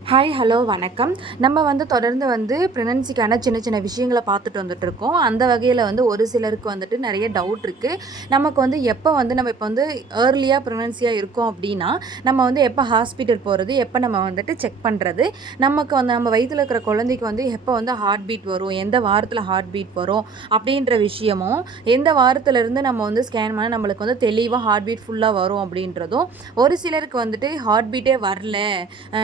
Hi hello வணக்கம். நம்ம வந்து தொடர்ந்து வந்து ப்ரெக்னன்சிக்கான சின்ன சின்ன விஷயங்களை பார்த்துட்டு வந்துட்டு இருக்கோம். அந்த வகையில் வந்து ஒரு சிலருக்கு வந்துட்டு நிறைய டவுட் இருக்குது நமக்கு வந்து எப்போ வந்து நம்ம இப்போ வந்து ஏர்லியாக ப்ரெக்னன்சியாக இருக்கோம் அப்படின்னா நம்ம வந்து எப்போ ஹாஸ்பிட்டல் போகிறது எப்போ நம்ம வந்துட்டு செக் பண்ணுறது நமக்கு வந்து நம்ம வயிற்றில் இருக்கிற குழந்தைக்கு வந்து எப்போ வந்து ஹார்ட் பீட் வரும்? எந்த வாரத்தில் ஹார்ட் பீட் வரும்? அப்படின்ற விஷயமும் எந்த வாரத்துலேருந்து நம்ம வந்து ஸ்கேன் பண்ண நம்மளுக்கு வந்து தெளிவாக ஹார்ட் பீட் ஃபுல்லாக வரும் அப்படின்றதும் ஒரு சிலருக்கு வந்துட்டு ஹார்ட் பீட்டே வரல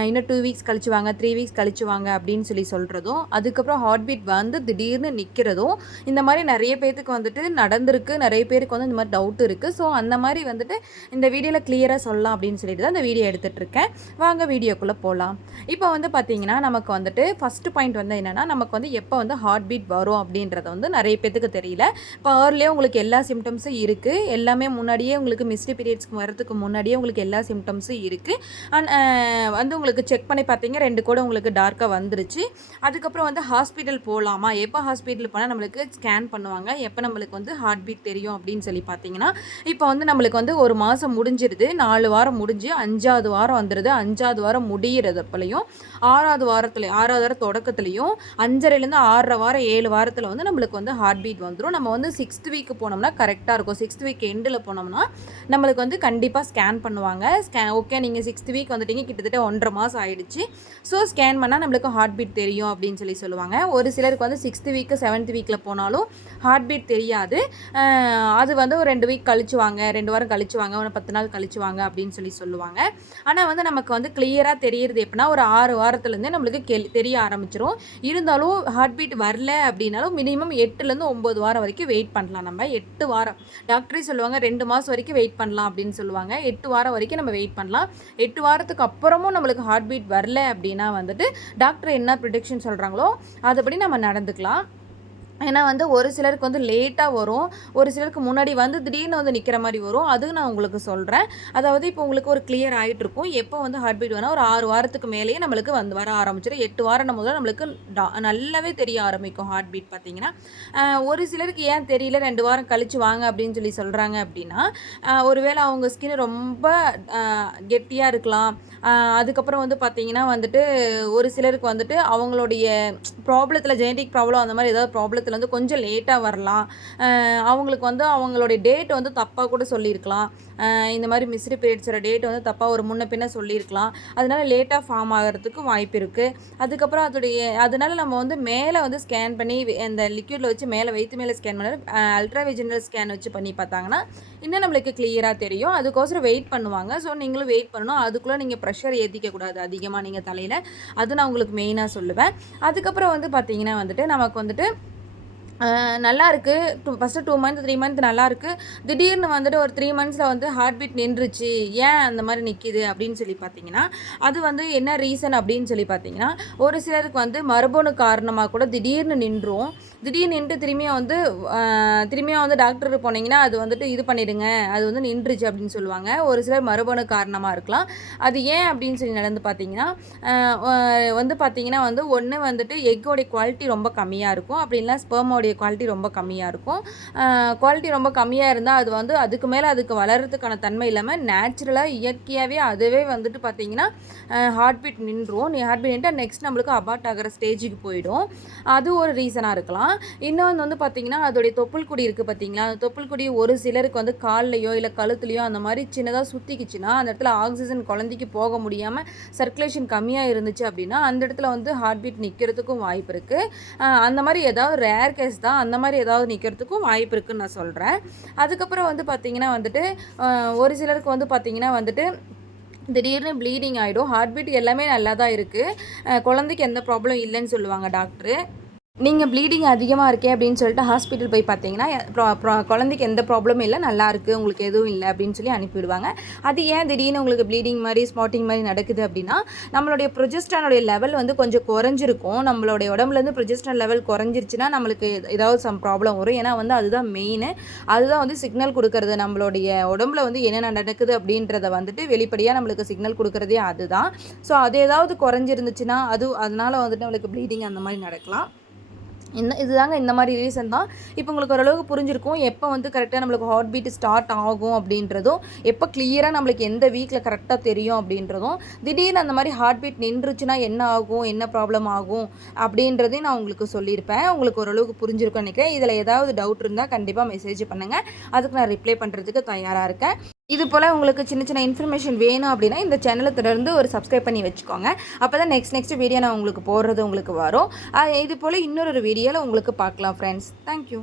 இன்னும் டூ வீக்ஸ் கழிச்சு வாங்க த்ரீ வீக்ஸ் கழிச்சு வாங்க அப்படின்னு சொல்லி சொல்கிறதும் அதுக்கப்புறம் ஹார்ட் பீட் வந்து திடீர்னு நிற்கிறதும் இந்த மாதிரி நிறைய பேர்த்துக்கு வந்துட்டு நடந்திருக்கு நிறைய பேருக்கு வந்து இந்த மாதிரி டவுட் இருக்குது ஸோ அந்த மாதிரி வந்துட்டு இந்த வீடியோவில் கிளியராக சொல்லலாம் அப்படின்னு சொல்லிட்டு தான் இந்த வீடியோ எடுத்துகிட்ருக்கேன் வாங்க வீடியோக்குள்ளே போகலாம் இப்போ வந்து பார்த்தீங்கன்னா நமக்கு வந்துட்டு ஃபஸ்ட்டு பாயிண்ட் வந்து என்னென்னா நமக்கு வந்து எப்போ வந்து ஹார்ட் பீட் வரும் அப்படின்றத வந்து நிறைய பேர்த்துக்கு தெரியல. இப்போ ஏர்லேயே உங்களுக்கு எல்லா சிம்டம்ஸும் இருக்குது எல்லாமே முன்னாடியே உங்களுக்கு மிஸ்டி பீரியட்ஸ்க்கு வரதுக்கு முன்னாடியே உங்களுக்கு எல்லா சிம்டம்ஸும் இருக்குது அண்ட் வந்து உங்களுக்கு செக் பண்ணி பார்த்தீங்க ரெண்டு கூட உங்களுக்கு டார்க்காக வந்துருச்சு. அதுக்கப்புறம் வந்து ஹாஸ்பிட்டல் போகலாமா எப்போ ஹாஸ்பிட்டல் போனால் நம்மளுக்கு ஸ்கேன் பண்ணுவாங்க. எப்போ நம்மளுக்கு வந்து ஹார்ட் பீட் தெரியும் அப்படின்னு சொல்லி பார்த்தீங்கன்னா இப்போ வந்து நம்மளுக்கு வந்து ஒரு மாதம் முடிஞ்சிருது. நாலு வாரம் முடிஞ்சு அஞ்சாவது வாரம் வந்துடுது அஞ்சாவது வாரம் முடிகிறதப்பலையும் ஆறாவது வாரத்தில் ஆறாவது வாரம் தொடக்கத்துலையும் அஞ்சரைலேருந்து ஆறரை வாரம் ஏழு வாரத்தில் வந்து நம்மளுக்கு வந்து ஹார்ட் பீட் வந்துடும் நம்ம வந்து சிக்ஸ்த் வீக் போனோம்னா கரெக்டாக இருக்கும். சிக்ஸ்த் வீக் எண்டில் போனோம்னா நம்மளுக்கு வந்து கண்டிப்பாக ஸ்கேன் பண்ணுவாங்க. ஸ்கே ஓகே நீங்கள் சிக்ஸ்த் வீக் வந்துட்டீங்க. கிட்டத்தட்ட ஒன்றரை மாதம் ஆயிடுச்சு. ஸோ ஸ்கேன் பண்ணால் நம்மளுக்கு ஹார்ட் பீட் தெரியும் அப்படின்னு சொல்லி சொல்லுவாங்க. ஒரு சிலருக்கு வந்து சிக்ஸ்த்து வீக்கு செவன்த் வீக்கில் போனாலும் ஹார்ட் பீட் தெரியாது அது வந்து ஒரு ரெண்டு வீக் கழிச்சு வாங்க ரெண்டு வாரம் கழிச்சு வாங்க ஒரு பத்து நாள் கழிச்சுவாங்க அப்படின்னு சொல்லி சொல்லுவாங்க. ஆனால் வந்து நமக்கு வந்து கிளியராக தெரியறது எப்படின்னா ஒரு ஆறு வாரத்துலேருந்தே நம்மளுக்கு கெ தெரிய ஆரம்பிச்சிரும். இருந்தாலும் ஹார்ட் பீட் வரல அப்படின்னாலும் மினிமம் எட்டுலேருந்து ஒம்பது வாரம் வரைக்கும் வெயிட் பண்ணலாம் நம்ம. எட்டு வாரம். டாக்டரே சொல்லுவாங்க ரெண்டு மாதம் வரைக்கும் வெயிட் பண்ணலாம் அப்படின்னு சொல்லுவாங்க. எட்டு வாரம் வரைக்கும் நம்ம வெயிட் பண்ணலாம். எட்டு வாரத்துக்கு அப்புறமும் நம்மளுக்கு ஹார்ட் பீட் வரல அப்படின்னா வந்துட்டு டாக்டர் என்ன ப்ரிடிக்ஷன் சொல்கிறாங்களோ அதுபடி நம்ம நடந்துக்கலாம். ஏன்னா வந்து ஒரு சிலருக்கு வந்து லேட்டாக வரும். ஒரு சிலருக்கு முன்னாடி வந்து திடீர்னு வந்து நிற்கிற மாதிரி வரும். அதுவும் நான் உங்களுக்கு சொல்கிறேன் அதாவது இப்போ உங்களுக்கு ஒரு கிளியர் ஆகிட்டு இருக்கும் எப்போ வந்து ஹார்ட் பீட் வேணால் ஒரு ஆறு வாரத்துக்கு மேலேயே நம்மளுக்கு வந்து வர ஆரம்பிச்சிடும் எட்டு வாரம் முதல்ல நம்மளுக்கு டா- நல்லாவே தெரிய ஆரம்பிக்கும் ஹார்ட் பீட் பார்த்தீங்கன்னா ஒரு சிலருக்கு ஏன் தெரியல? ரெண்டு வாரம் கழிச்சு வாங்க அப்படின்னு சொல்லி சொல்கிறாங்க அப்படின்னா ஒருவேளை அவங்க ஸ்கின் ரொம்ப கெட்டியாக இருக்கலாம். அதுக்கப்புறம் வந்து பார்த்தீங்கன்னா வந்துட்டு ஒரு சிலருக்கு வந்துட்டு அவங்களுடைய ப்ராப்ளத்தில் ஜெனடிக் ப்ராப்ளம் அந்த மாதிரி ஏதாவது ப்ராப்ளத்தில் வந்து கொஞ்சம் லேட்டாக வரலாம். அவங்களுக்கு வந்து அவங்களுடைய டேட் வந்து தப்பாக கூட சொல்லியிருக்கலாம். இந்த மாதிரி மிஸ்டு பீரியட்ஸோட டேட் வந்து தப்பாக ஒரு முன்ன பின்ன சொல்லியிருக்கலாம். அதனால லேட்டாக ஃபார்ம் ஆகிறதுக்கு வாய்ப்பு இருக்குது அதுக்கப்புறம் அதோடைய அதனால நம்ம வந்து மேலே வந்து ஸ்கேன் பண்ணி இந்த லிக்யூடில் வச்சு மேலே வைத்து மேலே ஸ்கேன் பண்ணி அல்ட்ராவிஜினல் ஸ்கேன் வச்சு பண்ணி பார்த்தாங்கன்னா இன்னும் நம்மளுக்கு கிளியராக தெரியும். அதுக்கோசரம் வெயிட் பண்ணுவாங்க. ஸோ நீங்களும் வெயிட் பண்ணணும். அதுக்குள்ளே நீங்கள் ப்ரெஷர் ஏற்றிக்க கூடாது அதிகமாக நீங்கள் தலையில். அது நான் உங்களுக்கு மெயினாக சொல்லுவேன். அதுக்கப்புறம் வந்து பார்த்தீங்கன்னா வந்துட்டு நமக்கு வந்துட்டு நல்லா இருக்குது two first two month three month நல்லாருக்கு. திடீர்னு வந்துட்டு ஒரு த்ரீ மந்த்ஸில் வந்து ஹார்ட் பீட் நின்றுச்சு. ஏன் அந்த மாதிரி நிற்கிது அப்படின்னு சொல்லி பார்த்தீங்கன்னா அது வந்து என்ன ரீசன் அப்படின்னு சொல்லி பார்த்தீங்கன்னா ஒரு சிலருக்கு வந்து மரபணு காரணமாக கூட திடீர்னு நின்றும். திடீர்னு நின்று திரும்பியும் வந்து திரும்பியும் வந்து டாக்டருக்கு போனீங்கன்னா அது வந்துட்டு இது பண்ணிடுங்க அது வந்து நின்றுச்சு அப்படின்னு சொல்லுவாங்க. ஒரு சிலர் மரபணு காரணமாக இருக்கலாம். அது ஏன் அப்படின்னு சொல்லி நடந்து பார்த்தீங்கன்னா வந்து பார்த்தீங்கன்னா வந்து ஒன்று வந்துட்டு எக்கோடைய குவாலிட்டி ரொம்ப கம்மியாக இருக்கும். அப்படி இல்லைனா ஸ்பெர்மோடைய குவாலிட்டி ரொம்ப கம்மியாக இருக்கும். குவாலிட்டி ரொம்ப கம்மியாக இருந்தால் அது வந்து அதுக்கு மேலே அதுக்கு வளர்கிறதுக்கான தன்மை இல்லாமல் நேச்சுரலாக இயற்கையாகவே அதுவே வந்துட்டு பார்த்திங்கன்னா ஹார்ட் பீட் நின்றுடும் நீ ஹார்ட் பீட் நின்று நெக்ஸ்ட் நம்மளுக்கு அபார்ட் ஆகிற ஸ்டேஜுக்கு போயிடும். அது ஒரு ரீசனாக இருக்கலாம். இன்னொன்று வந்து பார்த்திங்கன்னா அதோடைய தொப்புள் குடி இருக்குது பார்த்திங்களா அந்த தொப்புள் குடி ஒரு சிலருக்கு வந்து கால்லையோ இல்லை கழுத்துலையோ அந்த மாதிரி சின்னதாக சுற்றிக்கிச்சுன்னா அந்த இடத்துல ஆக்சிஜன் குழந்தைக்கு போக முடியாமல் சர்க்குலேஷன் கம்மியாக இருந்துச்சு அப்படின்னா அந்த இடத்துல வந்து ஹார்ட் பீட் நிற்கிறதுக்கும் வாய்ப்பு இருக்குது அந்த மாதிரி ஏதாவது ரேர் கேஸ் தான் அந்த மாதிரி ஏதாவது நிற்கிறதுக்கும் வாய்ப்பு இருக்குன்னு நான் சொல்கிறேன் அதுக்கப்புறம் வந்து பார்த்திங்கன்னா வந்துட்டு ஒரு சிலருக்கு வந்து பார்த்திங்கன்னா வந்துட்டு திடீர்னு ப்ளீடிங் ஆகிடும் ஹார்ட் பீட் எல்லாமே நல்லா தான் இருக்குது குழந்தைக்கு எந்த ப்ராப்ளம் இல்லைன்னு சொல்லுவாங்க டாக்டரு நீங்கள் ப்ளீடிங் அதிகமாக இருக்கே அப்படின்னு சொல்லிட்டு ஹாஸ்பிட்டல் போய் பார்த்தீங்கன்னா ப்ரா- ப்ரா- குழந்தைக்கு எந்த ப்ராப்ளமும் இல்லை நல்லா இருக்குது உங்களுக்கு எதுவும் இல்லை அப்படின்னு சொல்லி அனுப்பிவிடுவாங்க. அது ஏன் திடீர்னு உங்களுக்கு ப்ளீடிங் மாதிரி ஸ்பாட்டிங் மாதிரி நடக்குது அப்படின்னா நம்மளுடைய ப்ரொஜெஸ்ட்ரானுடைய லெவல் வந்து கொஞ்சம் குறைஞ்சிருக்கும். நம்மளுடைய உடம்புலேருந்து ப்ரொஜெஸ்ட்ரான் லெவல் குறைஞ்சிருச்சுன்னா நம்மளுக்கு ஏதாவது சம் ப்ராப்ளம் வரும். ஏன்னா வந்து அதுதான் மெயின் அதுதான் வந்து சிக்னல் கொடுக்கறது. நம்மளுடைய உடம்புல வந்து என்னென்ன நடக்குது அப்படின்றத வந்துட்டு வெளிப்படையாக நம்மளுக்கு சிக்னல் கொடுக்கறதே அதுதான். ஸோ அது ஏதாவது குறைஞ்சிருந்துச்சுன்னா அது அதனால் வந்துட்டு நம்மளுக்கு ப்ளீடிங் அந்த மாதிரி நடக்கலாம். இந்த இதுதாங்க இந்த மாதிரி ரீசன் தான். இப்போ உங்களுக்கு ஓரளவுக்கு புரிஞ்சிருக்கும் எப்போ வந்து கரெக்டாக நம்மளுக்கு ஹார்ட் பீட் ஸ்டார்ட் ஆகும் அப்படின்றதும் எப்போ கிளியராக நம்மளுக்கு எந்த வீக்கில் கரெக்டாக தெரியும் அப்படின்றதும் திடீர்னு அந்த மாதிரி ஹார்ட் பீட் நின்றுச்சுன்னா என்ன ஆகும் என்ன ப்ராப்ளம் ஆகும் அப்படின்றதையும் நான் உங்களுக்கு சொல்லியிருப்பேன். உங்களுக்கு ஓரளவுக்கு புரிஞ்சிருக்கும்னு நினைக்கிறேன். இதில் ஏதாவது டவுட் இருந்தால் கண்டிப்பாக மெசேஜ் பண்ணுங்கள் அதுக்கு நான் ரிப்ளை பண்ணுறதுக்கு தயாராக இருக்கேன். இது போல் உங்களுக்கு சின்ன சின்ன இன்ஃபர்மேஷன் வேணும் அப்படின்னா இந்த சேனலை தொடர்ந்து ஒரு சப்ஸ்கிரைப் பண்ணி வச்சுக்கோங்க. அப்போ தான் நெக்ஸ்ட் நெக்ஸ்ட் வீடியோ நான் உங்களுக்கு போடுறது உங்களுக்கு வரும். இது போல் இன்னொரு வீடியோவில் உங்களுக்கு பார்க்கலாம் ஃப்ரெண்ட்ஸ் தேங்க்யூ